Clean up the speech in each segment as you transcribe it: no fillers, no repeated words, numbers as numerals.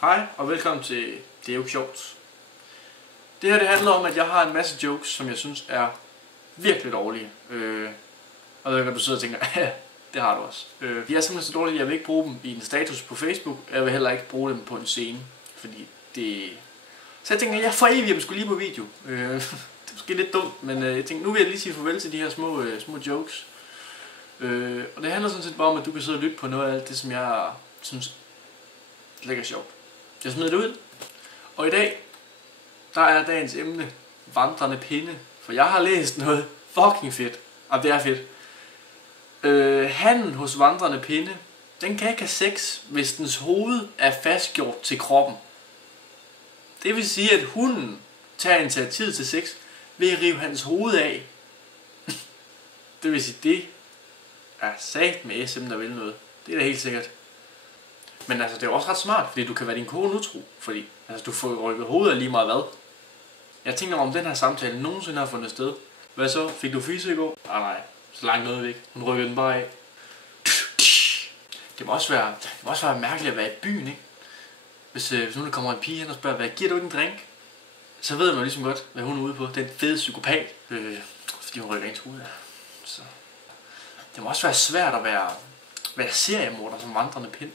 Hej og velkommen til Det er jo sjovt. Det her det handler om, at jeg har en masse jokes, som jeg synes er virkelig dårlige. Og jeg ved, du sidder og tænker, ja, det har du også. De er simpelthen så dårlige, at jeg vil ikke bruge dem i en status på Facebook. Jeg vil heller ikke bruge dem på en scene, fordi det... Så jeg tænker, jeg foreviger dem sgu lige på video. Det er måske lidt dumt, men jeg tænker, nu vil jeg lige sige farvel til de her små jokes. Og det handler sådan set bare om, at du kan sidde og lytte på noget af alt det, som jeg synes lækker sjovt. Jeg smider det ud. Og i dag, der er dagens emne vandrende pinde. For jeg har læst noget fucking fedt. Og det er fedt. Hannen hos vandrende pinde, den kan ikke have sex, hvis dens hoved er fastgjort til kroppen. Det vil sige, at hunden tager initiativ til sex ved at rive hans hoved af. Det vil sige, det er sat med SM, der vil noget. Det er da helt sikkert. Men altså, det er også ret smart, fordi du kan være din kone utro. Fordi altså, du får rykket hovedet af lige meget hvad. Jeg tænker om den her samtale nogensinde har fundet sted. Hvad så? Fik du fise i går? Nej, så langt noget væk. Hun rykkede den bare af. Det må også være mærkeligt at være i byen, ikke? Hvis nu der kommer en pige hen og spørger, hvad giver du ikke en drink? Så ved man ligesom godt, hvad hun er ude på. Den fede psykopat. Fordi hun rykker ens hoved af. Så det må også være svært at være seriemorder som vandrende pind.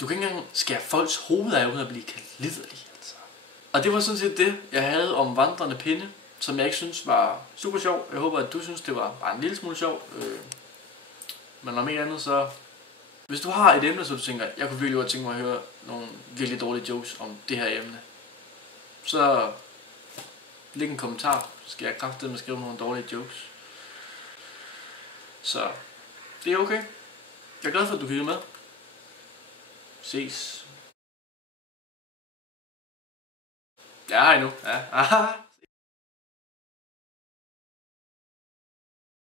Du kan ikke engang skære folks hoved af uden at blive kaldt liderlig, altså. Og det var sådan set det, jeg havde om vandrende pinde, som jeg ikke synes var super sjov. Jeg håber, at du synes, det var bare en lille smule sjovt. Men om ikke andet, så... Hvis du har et emne, så du tænker, jeg kunne virkelig godt tænke mig at høre nogle virkelig dårlige jokes om det her emne, så læg en kommentar, så skal jeg kraftedeme skrive nogle dårlige jokes. Så det er okay. Jeg er glad for, at du kigger med. Ses. Jeg er her endnu. Ja.